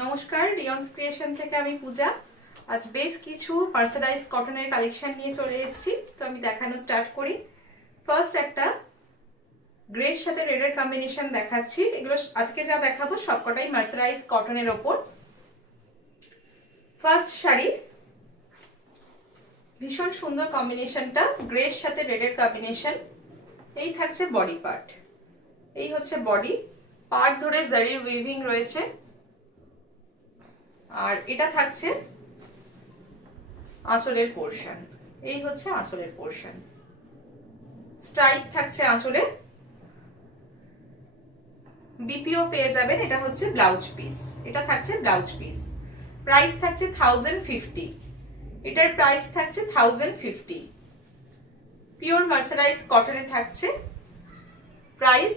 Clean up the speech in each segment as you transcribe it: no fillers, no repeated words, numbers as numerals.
নমস্কার, রিয়ন্স ক্রিয়েশন থেকে আমি পূজা। আজ বেশ কিছু মার্সারাইজ কটনের কালেকশন নিয়ে চলে এসেছি, তো আমি দেখানো স্টার্ট করি। ফার্স্ট একটা গ্রের সাথে রেডের কম্বিনেশন দেখাচ্ছি। এগুলো আজকে যা দেখাবো সবকটাই মার্সারাইজ কটনের ওপর। ফার্স্ট শাড়ি, ভীষণ সুন্দর কম্বিনেশনটা, গ্রের সাথে রেডের কম্বিনেশন। এই থাকছে বডি পার্ট, এই হচ্ছে বডি পার্ট ধরে জারির উইভিং রয়েছে, আর এটা থাকছে আঁচলের পোর্শন। এই হচ্ছে আঁচলের পোর্শন, স্ট্রাইপ থাকছে আঁচলে, বিপিও পেয়ে যাবেন। এটা হচ্ছে ব্লাউজ পিস, এটা থাকছে ব্লাউজ পিস। প্রাইস থাকছে 1050, এটার প্রাইস থাকছে 1050। পিওর মার্সারাইজ কটনে থাকছে, প্রাইস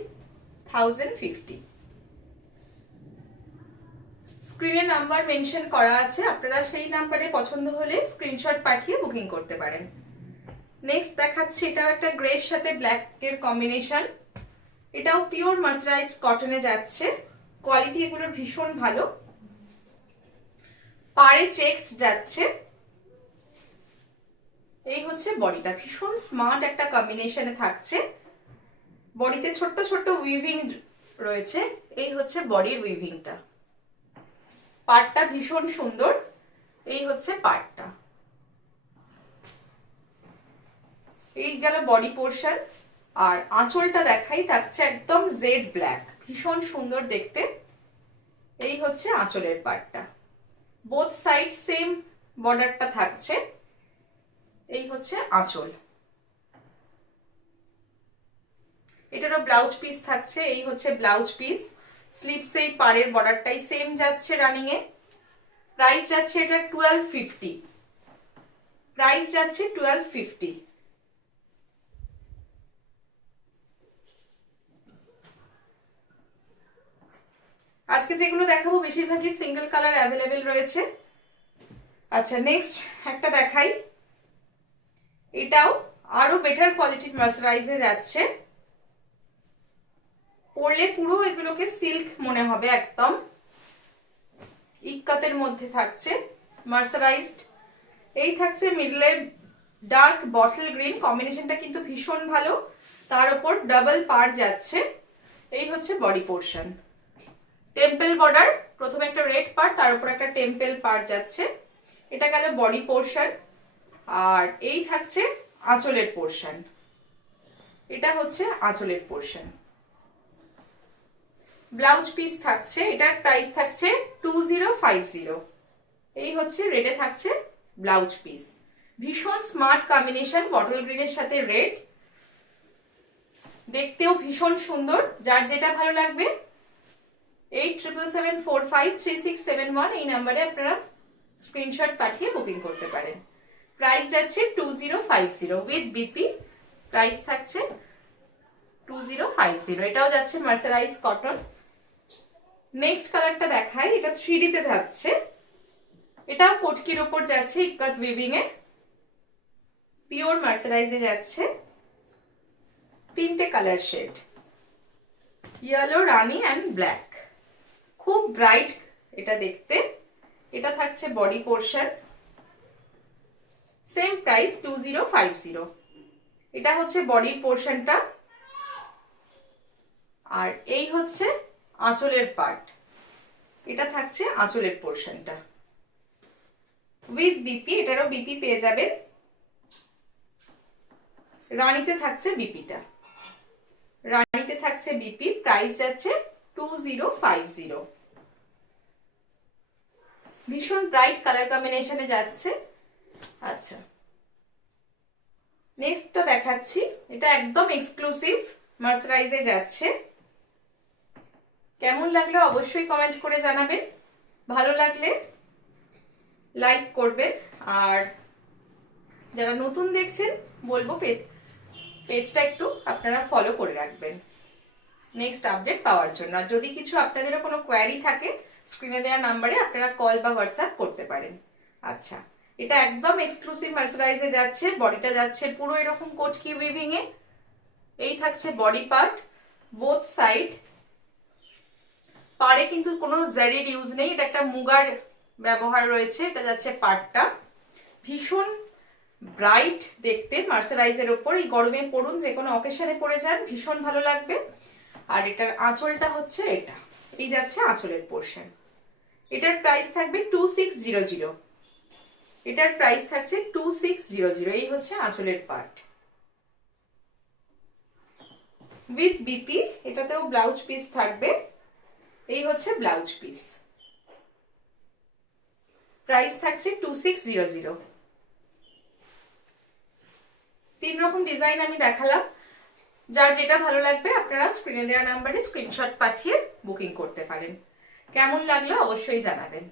1050। স্ক্রিনে নাম্বার মেনশন করা আছে, আপনারা সেই নাম্বারে পছন্দ হলে স্ক্রিনশট পাঠিয়ে বুকিং করতে পারেন। নেক্সট দেখাচ্ছি, এটাও একটা গ্রের সাথে ব্ল্যাক এর কম্বিনেশন। এটাও পিওর মার্সারাইজ কটনে যাচ্ছে, কোয়ালিটি এগুলোর ভীষণ ভালো। পাড়ে চেকস যাচ্ছে। এই হচ্ছে বডিটা, ভীষণ স্মার্ট একটা কম্বিনেশনে থাকছে। বডিতে ছোট্ট ছোট্ট উইভিং রয়েছে। এই হচ্ছে বডির উইভিংটা, পার্টটা ভীষণ সুন্দর। এই হচ্ছে পার্টটা, এই গেল বডি পোর্শন। আর আঁচলটা দেখাই, থাকছে একদম জেড ব্ল্যাক, ভীষণ সুন্দর দেখতে। এই হচ্ছে আঁচলের পার্টটা, বোথ সাইড সেম বর্ডারটা থাকছে। এই হচ্ছে আঁচল, এটারও ব্লাউজ পিস থাকছে। এই হচ্ছে ব্লাউজ পিস, স্লিপস এই পাড়ের বর্ডারটাই সেম যাচ্ছে রানিং এ। প্রাইস যাচ্ছে এটা 1250, প্রাইস যাচ্ছে 1250। আজকে যেগুলো দেখাবো বেশিরভাগই সিঙ্গেল কালার অ্যাভেলেবেল রয়েছে। আচ্ছা, নেক্সট একটা দেখাই। এটাও আরো বেটার কোয়ালিটির মার্সারাইজে যাচ্ছে। পরলে পুরো এগুলোকে সিল্ক মনে হবে একদম। ইক্কাতের মধ্যে থাকছে, মার্সারাইজড। এই থাকছে মিডলে ডার্ক বটল গ্রিন, কম্বিনেশনটা কিন্তু ভীষণ ভালো। তার উপর ডাবল পার যাচ্ছে। এই হচ্ছে বডি পোর্শন, টেম্পল বর্ডার, প্রথমে একটা রেড পার, তার উপর একটা টেম্পল পার যাচ্ছে। এটা গেল বডি পোর্শন। আর এই থাকছে আঁচলের পোর্শন, এটা হচ্ছে আঁচলের পোর্শন। ব্লাউজ পিস থাকছে, এটার প্রাইস থাকছে 2050। এই হচ্ছে রেডে থাকছে ব্লাউজ পিস, ভীষণ স্মার্ট কম্বিনেশন, বটল গ্রিনের সাথে রেড, দেখতেও ভীষণ সুন্দর। যার যেটা ভালো লাগবে 8777453671 এই নাম্বারে আপনারা স্ক্রিনশট পাঠিয়ে বুকিং করতে পারেন। প্রাইস যাচ্ছে 2050 উইথ বিপি, প্রাইস থাকছে 2050। এটাও যাচ্ছে মার্সারাইজ কটন। নেক্সট কালারটা দেখাই, এটা 3D তে থাকছে। এটাও পটকির উপর যাচ্ছে, ইক্কাত উইভিং এ, পিওর মার্সারাইজে যাচ্ছে। তিনটে কালার শেড, ইয়েলো, রানি অ্যান্ড ব্ল্যাক, খুব ব্রাইট এটা দেখতে। এটা থাকছে বডি পোর্শন, সেম প্রাইস 2050। এটা হচ্ছে বডির পোর্শনটা। আর এই হচ্ছে আঁচলের পার্ট, এটা থাকছে আঁচলের পোর্শনটা উইথ বিপি। এটারও বিপি পেয়ে যাবেন। রানীতে থাকছে বিপিটা, রানীতে থাকছে বিপি। প্রাইস যাচ্ছে 2050। ভীষণ ব্রাইট কালার কম্বিনেশনে যাচ্ছে। আচ্ছা, নেক্সটটা দেখাচ্ছি, এটা একদম এক্সক্লুসিভ মার্সারাইজে যাচ্ছে। কেমন লাগলো অবশ্যই কমেন্ট করে জানাবেন, ভালো লাগলে লাইক করবেন। আর যারা নতুন দেখছেন বলবো পেজটা একটু আপনারা ফলো করে রাখবেন নেক্সট আপডেট পাওয়ার জন্য। আর যদি কিছু আপনাদেরও কোনো কোয়ারি থাকে, স্ক্রিনে দেওয়া নাম্বারে আপনারা কল বা হোয়াটসঅ্যাপ করতে পারেন। আচ্ছা, এটা একদম এক্সক্লুসিভ মার্সারাইজে যাচ্ছে। বডিটা যাচ্ছে পুরো এরকম কোটকি উইভিং এ। এই থাকছে বডি পার্ট, বোথ সাইড পাড়ে কিন্তু কোনো জারির ইউজ নেই, এটা একটা মুগার ব্যবহার রয়েছে। এটা যাচ্ছে পাড়টা, ভীষণ ব্রাইট দেখতে, মার্সারাইজের ওপর। এই গরমে পরুন, যে কোনো অকেশনে পরে যান, ভীষণ ভালো লাগবে। আর এটার আঁচলটা হচ্ছে এটা, এই যাচ্ছে আঁচলের পোর্শন। এটার প্রাইস থাকবে 2600। এটার প্রাইস থাকছে 2600। এই হচ্ছে আঁচলের পার্ট উইথ বিপি। এটাতেও ব্লাউজ পিস থাকবে। এই হচ্ছে ব্লাউজ পিস, প্রাইস থাকছে 2600। 3 রকম ডিজাইন আমি দেখালাম, যার যেটা ভালো লাগবে আপনারা স্ক্রিনে দেওয়া নাম্বারে স্ক্রিনশট পাঠিয়ে বুকিং করতে পারেন। কেমন লাগলো অবশ্যই জানাবেন।